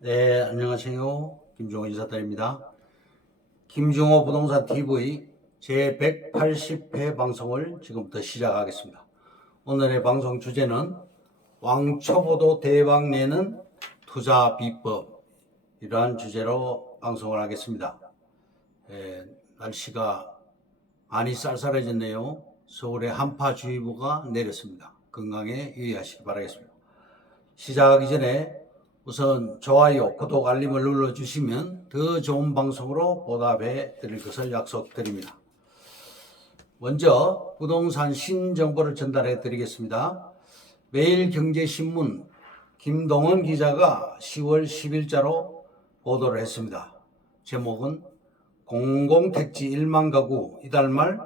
네, 안녕하세요. 김종호 이사들입니다. 김종호 부동산 TV 제180회 방송을 지금부터 시작하겠습니다. 오늘의 방송 주제는 왕초보도 대박 내는 투자 비법, 이러한 주제로 방송을 하겠습니다. 날씨가 많이 쌀쌀해졌네요. 서울에 한파주의보가 내렸습니다. 건강에 유의하시기 바라겠습니다. 시작하기 전에 우선 좋아요, 구독, 알림을 눌러주시면 더 좋은 방송으로 보답해 드릴 것을 약속드립니다. 먼저 부동산 신정보를 전달해 드리겠습니다. 매일경제신문 김동원 기자가 10월 10일자로 보도를 했습니다. 제목은 공공택지 1만 가구 이달 말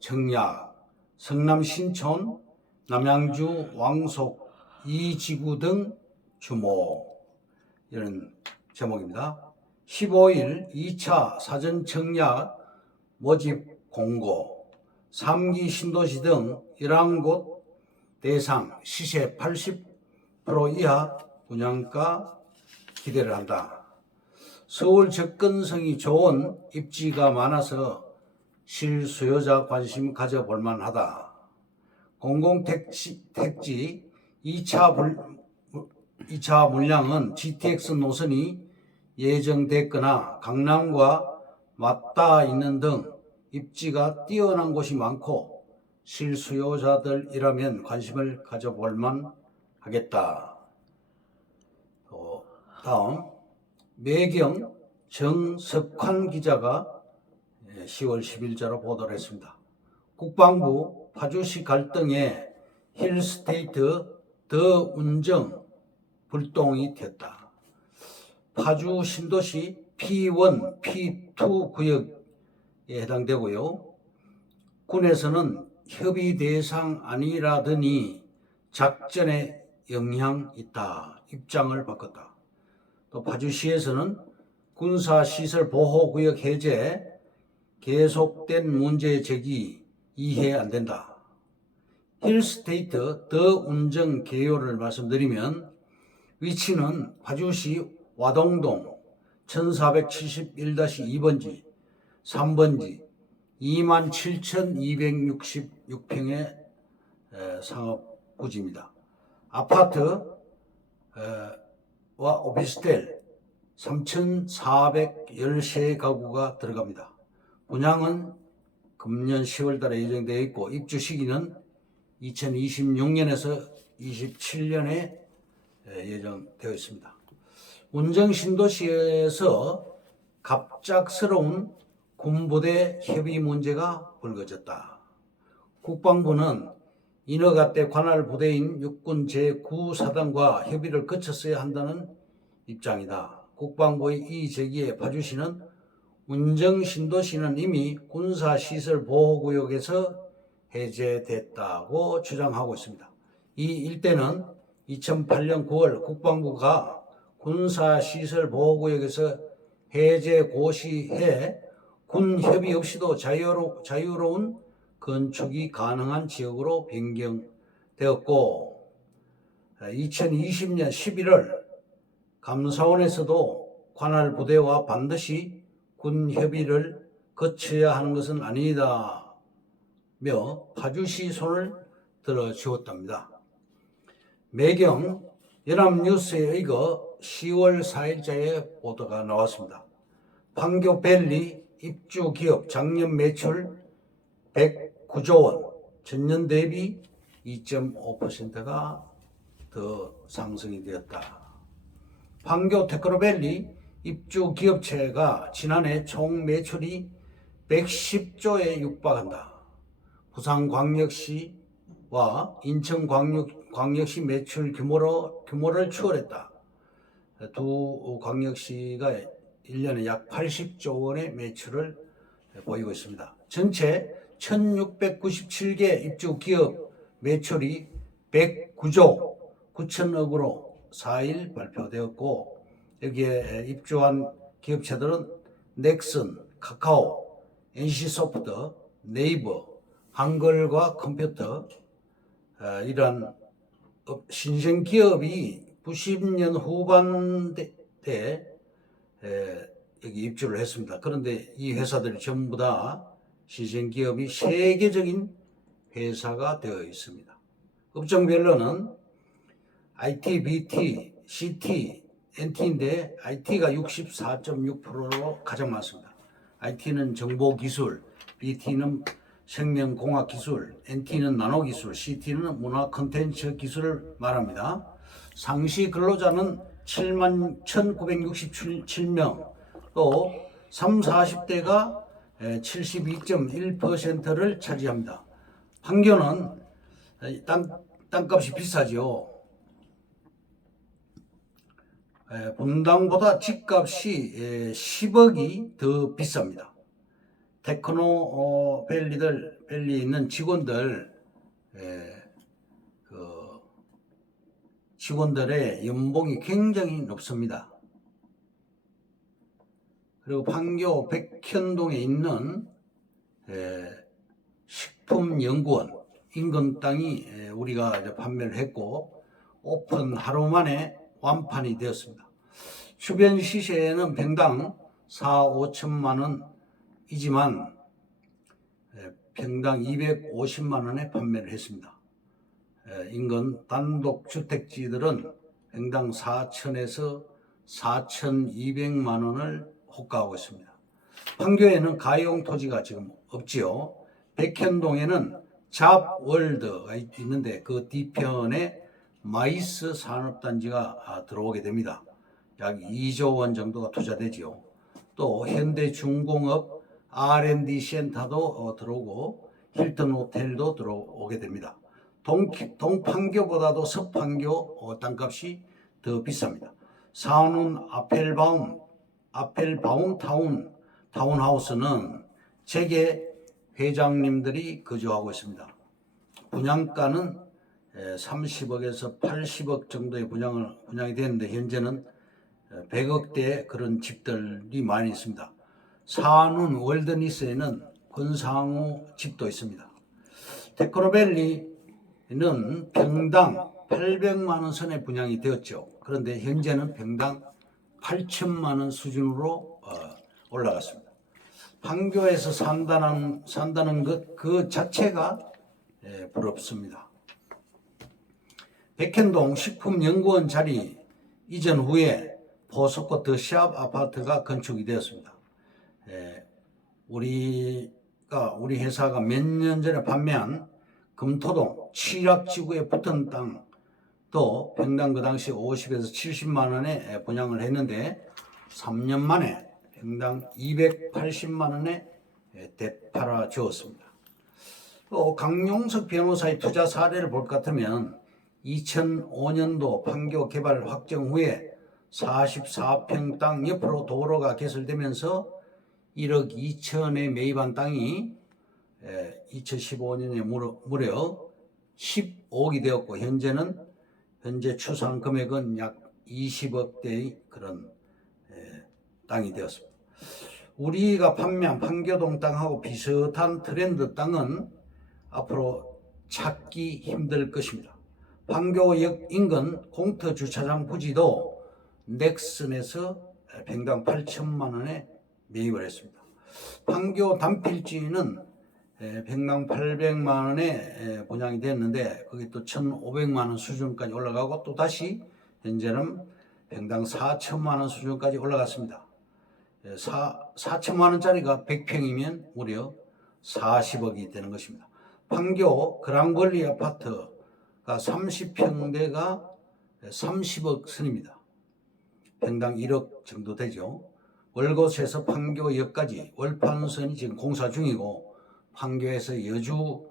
청약, 성남 신촌, 남양주 왕속 2지구 등 주목, 이런 제목입니다. 15일 2차 사전 청약 모집 공고, 3기 신도시 등 11곳 대상 시세 80% 이하 분양가 기대를 한다. 서울 접근성이 좋은 입지가 많아서 실수요자 관심 가져볼 만하다. 공공택지 2차 물량은 GTX 노선이 예정됐거나 강남과 맞닿아 있는 등 입지가 뛰어난 곳이 많고 실수요자들이라면 관심을 가져볼 만하겠다. 다음 매경 정석환 기자가 10월 10일자로 보도를 했습니다. 국방부 파주시 갈등에 힐스테이트 더 운정 불똥이 튀었다. 파주 신도시 P1, P2 구역에 해당되고요. 군에서는 협의 대상 아니라더니 작전에 영향 있다. 입장을 바꿨다. 또 파주시에서는 군사시설 보호구역 해제 계속된 문제 제기 이해 안 된다. 힐스테이트 더 운정 개요를 말씀드리면 위치는 파주시 와동동 1471-2번지 3번지 27,266평의 상업부지입니다. 아파트와 오피스텔 3,413가구가 들어갑니다. 분양은 금년 10월 달에 예정되어 있고 입주 시기는 2026년에서 27년에 예정되어 있습니다. 운정 신도시에서 갑작스러운 군부대 협의 문제가 불거졌다. 국방부는 인허가때 관할 부대인 육군 제9사단과 협의를 거쳤어야 한다는 입장이다. 국방부의 이 제기에 파주시는 운정 신도시는 이미 군사시설 보호구역에서 해제됐다고 주장하고 있습니다. 이 일대는 2008년 9월 국방부가 군사시설 보호구역에서 해제 고시해 군 협의 없이도 자유로운 건축이 가능한 지역으로 변경되었고 2020년 11월 감사원에서도 관할 부대와 반드시 군 협의를 거쳐야 하는 것은 아니다며 파주시 손을 들어주었답니다. 매경 연합뉴스에 의거 10월 4일자에 보도가 나왔습니다. 판교밸리 입주기업 작년 매출 109조 원, 전년 대비 2.5%가 더 상승이 되었다. 판교 테크노밸리 입주기업체가 지난해 총 매출이 110조에 육박한다. 부산광역시와 인천광역시 매출 규모를 추월했다. 두 광역시가 1년에 약 80조 원의 매출을 보이고 있습니다. 전체 1697개 입주기업 매출이 109조 9천억으로 4일 발표되었고 여기에 입주한 기업체들은 넥슨, 카카오, NC소프트, 네이버, 한글과 컴퓨터, 이러한 신생기업이 90년 후반대 때 여기 입주를 했습니다. 그런데 이 회사들이 전부 다 시행기업이 세계적인 회사가 되어 있습니다. 업종별로는 IT, BT, CT, NT인데 IT가 64.6%로 가장 많습니다. IT는 정보기술, BT는 생명공학기술, NT는 나노기술, CT는 문화 콘텐츠 기술을 말합니다. 상시 근로자는 7만 1,967명, 또 3, 40대가 72.1%를 차지합니다. 판교는 땅값이 비싸죠. 분당보다 집값이 10억이 더 비쌉니다. 밸리에 있는 직원들의 연봉이 굉장히 높습니다. 그리고 판교 백현동에 있는 식품연구원 인근 땅이 우리가 판매를 했고 오픈 하루 만에 완판이 되었습니다. 주변 시세는 평당 4, 5천만 원이지만 평당 250만 원에 판매를 했습니다. 인근 단독주택지들은 평당 4천에서 4,200만 원을 호가하고 있습니다. 판교에는 가용 토지가 지금 없지요. 백현동에는 잡월드가 있는데 그 뒤편에 마이스 산업단지가 들어오게 됩니다. 약 2조 원 정도가 투자되지요. 또 현대중공업 R&D 센터도 들어오고 힐튼 호텔도 들어오게 됩니다. 동판교보다도 서판교 땅값이 더 비쌉니다. 산운 아펠바움 타운하우스는 재계 회장님들이 거주하고 있습니다. 분양가는 30억에서 80억 정도의 분양이 되는데 현재는 100억대 그런 집들이 많이 있습니다. 산운 월드니스에는 권상우 집도 있습니다. 테크노밸리는 평당 800만 원 선에 분양이 되었죠. 그런데 현재는 평당 8천만 원 수준으로 올라갔습니다. 판교에서 산다는 것 그 자체가 부럽습니다. 백현동 식품연구원 자리 이전 후에 포스코 더샵 아파트가 건축이 되었습니다. 우리 회사가 몇 년 전에 판매한 금토동 칠학지구에 붙은 땅도 평당 그 당시 50에서 70만 원에 분양을 했는데 3년 만에 평당 280만 원에 되팔아 주었습니다. 또 강용석 변호사의 투자 사례를 볼 것 같으면 2005년도 판교 개발 확정 후에 44평 땅 옆으로 도로가 개설되면서 1억 2천에 매입한 땅이 2015년에 무려 15억이 되었고 현재 추산 금액은 약 20억대의 그런 땅이 되었습니다. 우리가 판매한 판교동 땅하고 비슷한 트렌드 땅은 앞으로 찾기 힘들 것입니다. 판교역 인근 공터주차장 부지도 넥슨에서 평당 8천만 원에 매입을 했습니다. 판교 단필지는 평당 800만 원에 분양이 됐는데 그게 또 1,500만 원 수준까지 올라가고 또 다시 현재는 평당 4천만 원 수준까지 올라갔습니다. 4천만 원짜리가 100평이면 무려 40억이 되는 것입니다. 판교 그랑걸리 아파트가 30평대가 30억 선입니다. 평당 1억 정도 되죠. 월곶에서 판교역까지 월판선이 지금 공사 중이고 판교에서 여주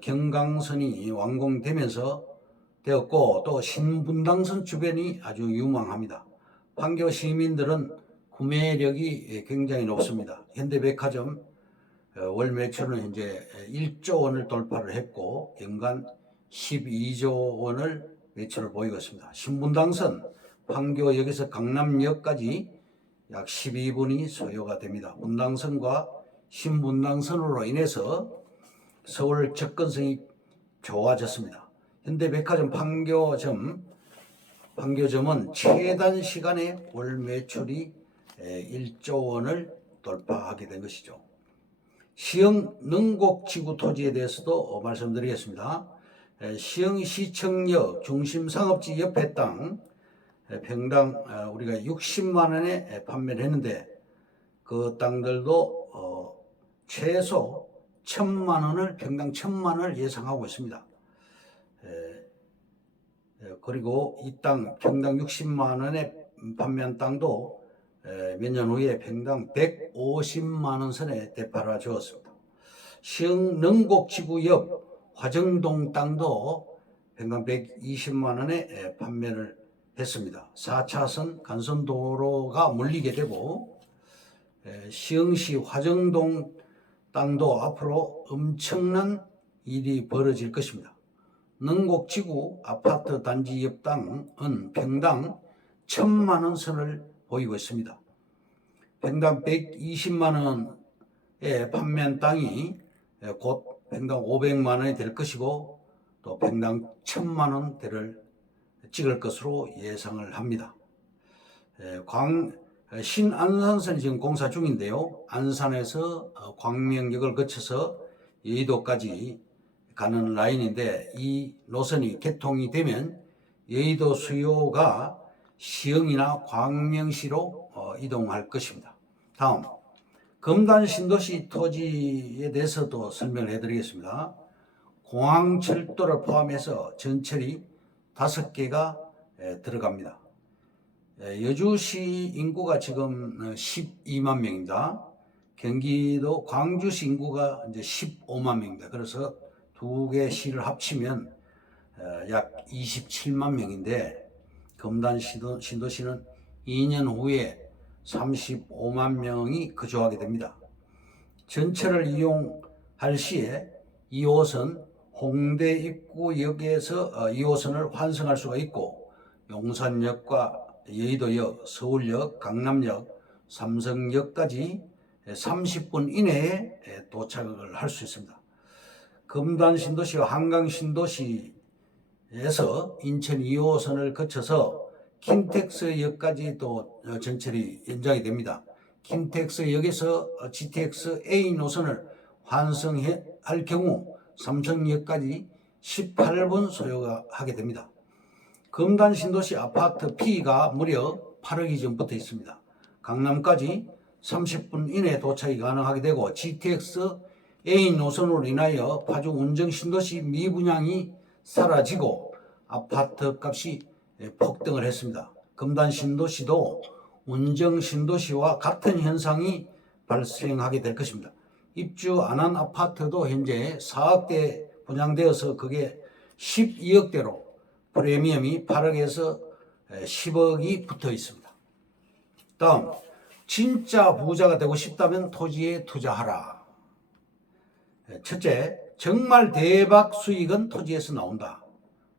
경강선이 완공되면서 되었고 또 신분당선 주변이 아주 유망합니다. 판교 시민들은 구매력이 굉장히 높습니다. 현대백화점 월 매출은 현재 1조 원을 돌파를 했고 연간 12조 원을 매출을 보이고 있습니다. 신분당선 판교역에서 강남역까지 약 12분이 소요가 됩니다. 분당선과 신분당선으로 인해서 서울 접근성이 좋아졌습니다. 현대백화점 판교점 판교점은 최단 시간에 월 매출이 1조 원을 돌파하게 된 것이죠. 시흥 능곡지구 토지에 대해서도 말씀드리겠습니다. 시흥시청역 중심상업지 옆에 땅 평당 우리가 60만 원에 판매를 했는데 그 땅들도 최소 1,000만 원을 평당 1,000만 원을 예상하고 있습니다. 그리고 이 땅 평당 60만 원에 판매한 땅도 몇 년 후에 평당 150만 원 선에 되팔아 주었습니다. 시흥 능곡지구 옆 화정동 땅도 평당 120만 원에 판매를 했습니다. 4차선 간선도로가 물리게 되고 시흥시 화정동 땅도 앞으로 엄청난 일이 벌어질 것입니다. 능곡지구 아파트 단지 옆 땅은 평당 1,000만 원 선을 보이고 있습니다. 평당 120만 원에 판매한 땅이 곧 평당 500만 원이 될 것이고 또 평당 1,000만 원대를 찍을 것으로 예상을 합니다. 신안산선이 지금 공사 중인데요. 안산에서 광명역을 거쳐서 여의도까지 가는 라인인데 이 노선이 개통이 되면 여의도 수요가 시흥이나 광명시로 이동할 것입니다. 다음 금단 신도시 토지에 대해서도 설명을 해드리겠습니다. 공항철도를 포함해서 전철이 5개가 들어갑니다. 여주시 인구가 지금 12만 명입니다. 경기도 광주시 인구가 이제 15만 명입니다. 그래서 2개 시를 합치면 약 27만 명인데 금단 신도시는 2년 후에 35만 명이 거주하게 됩니다. 전철을 이용할 시에 2호선 홍대 입구역에서 2호선을 환승할 수가 있고 용산역과 여의도역, 서울역, 강남역, 삼성역까지 30분 이내에 도착을 할 수 있습니다. 금단 신도시와 한강 신도시에서 인천 2호선을 거쳐서 킨텍스역까지 또 전철이 연장이 됩니다. 킨텍스역에서 GTX A 노선을 환승할 경우 삼성역까지 18분 소요하게 됩니다. 금단 신도시 아파트 P가 무려 8억이 좀 붙어 있습니다. 강남까지 30분 이내에 도착이 가능하게 되고 GTX A 노선으로 인하여 파주 운정 신도시 미분양이 사라지고 아파트 값이 폭등을 했습니다. 금단 신도시도 운정 신도시와 같은 현상이 발생하게 될 것입니다. 입주 안 한 아파트도 현재 4억대 분양되어서 그게 12억대로 프리미엄이 8억에서 10억이 붙어 있습니다. 다음, 진짜 부자가 되고 싶다면 토지에 투자하라. 첫째, 정말 대박 수익은 토지에서 나온다.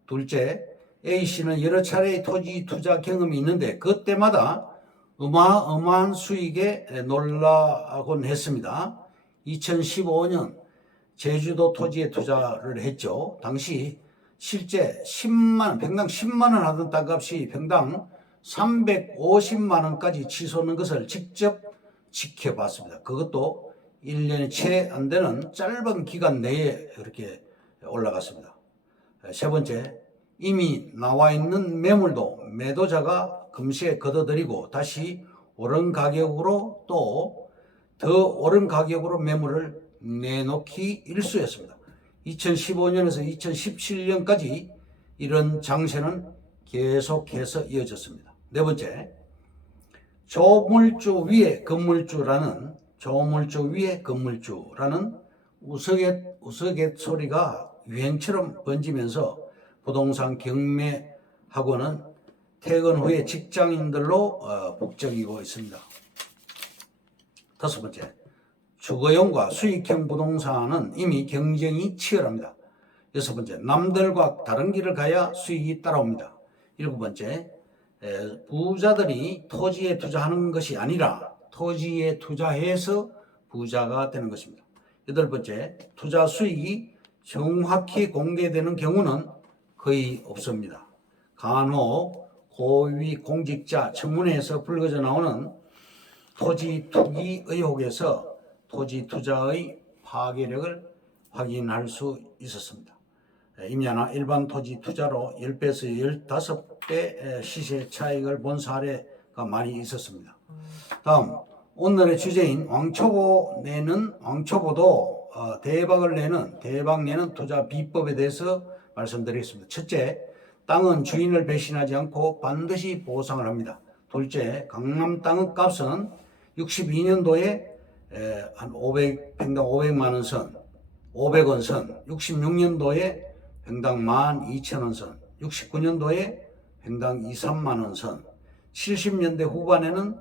둘째, A씨는 여러 차례의 토지 투자 경험이 있는데 그때마다 어마어마한 수익에 놀라곤 했습니다. 2015년 제주도 토지에 투자를 했죠. 당시 실제 10만, 평당 10만 원 하던 땅값이 평당 350만 원까지 치솟는 것을 직접 지켜봤습니다. 그것도 1년이 채 안 되는 짧은 기간 내에 그렇게 올라갔습니다. 세 번째, 이미 나와 있는 매물도 매도자가 금시에 걷어들이고 다시 오른 가격으로 또 더 오른 가격으로 매물을 내놓기 일쑤였습니다. 2015년에서 2017년까지 이런 장세는 계속해서 이어졌습니다. 네 번째, 조물주 위에 건물주라는 우스갯소리가 유행처럼 번지면서 부동산 경매하고는 퇴근 후에 직장인들로 북적이고 있습니다. 다섯 번째, 주거용과 수익형 부동산은 이미 경쟁이 치열합니다. 여섯 번째, 남들과 다른 길을 가야 수익이 따라옵니다. 일곱 번째, 부자들이 토지에 투자하는 것이 아니라 토지에 투자해서 부자가 되는 것입니다. 여덟 번째, 투자 수익이 정확히 공개되는 경우는 거의 없습니다. 간혹 고위 공직자 청문회에서 불거져 나오는 토지 투기 의혹에서 토지 투자의 파괴력을 확인할 수 있었습니다. 임야나 일반 토지 투자로 10배에서 15배 시세 차익을 본 사례가 많이 있었습니다. 다음, 오늘의 주제인 왕초보도 대박을 내는 투자 비법에 대해서 말씀드리겠습니다. 첫째, 땅은 주인을 배신하지 않고 반드시 보상을 합니다. 둘째, 강남 땅의 값은 62년도에 한 500평당 500만 원 선, 500원 선, 66년도에 평당 12,000원 선, 69년도에 평당 2, 3만 원 선, 70년대 후반에는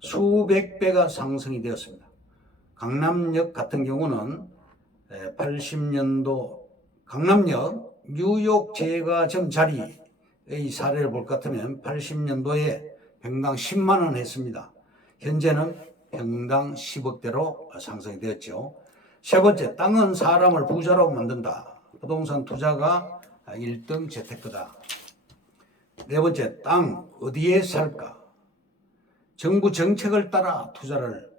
수백 배가 상승이 되었습니다. 강남역 같은 경우는 80년도 강남역 뉴욕 제과점 자리의 사례를 볼 것 같으면 80년도에 평당 10만 원 했습니다. 현재는 평당 10억대로 상승이 되었죠. 세 번째, 땅은 사람을 부자로 만든다. 부동산 투자가 1등 재테크다. 네 번째, 땅 어디에 살까? 정부 정책을 따라 투자를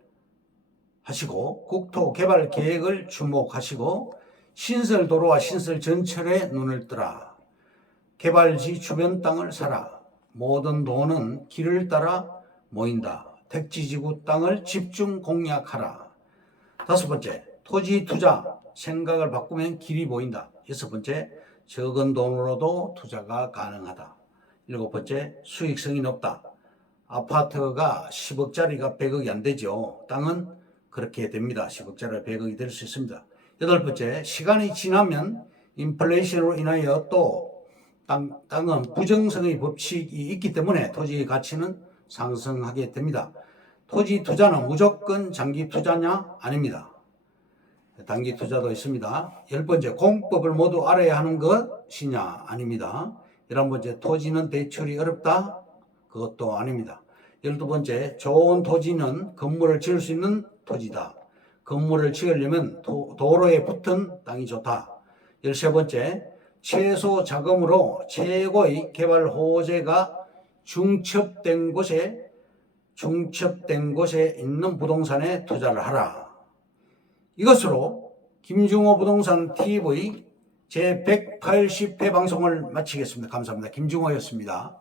하시고 국토 개발 계획을 주목하시고 신설 도로와 신설 전철에 눈을 뜨라. 개발지 주변 땅을 사라. 모든 돈은 길을 따라 모인다. 택지지구 땅을 집중 공략하라. 다섯 번째, 토지 투자 생각을 바꾸면 길이 보인다. 여섯 번째, 적은 돈으로도 투자가 가능하다. 일곱 번째, 수익성이 높다. 아파트가 10억짜리가 100억이 안 되죠. 땅은 그렇게 됩니다. 10억짜리가 100억이 될 수 있습니다. 여덟 번째, 시간이 지나면 인플레이션으로 인하여 또 땅은 부정성의 법칙이 있기 때문에 토지의 가치는 상승하게 됩니다. 토지 투자는 무조건 장기 투자냐? 아닙니다. 단기 투자도 있습니다. 열 번째, 공법을 모두 알아야 하는 것이냐? 아닙니다. 11번째, 토지는 대출이 어렵다? 그것도 아닙니다. 12번째, 좋은 토지는 건물을 지을 수 있는 토지다. 건물을 지으려면 도로에 붙은 땅이 좋다. 13번째, 최소 자금으로 최고의 개발 호재가 중첩된 곳에 있는 부동산에 투자를 하라. 이것으로 김중호 부동산 TV 제 180회 방송을 마치겠습니다. 감사합니다. 김중호였습니다.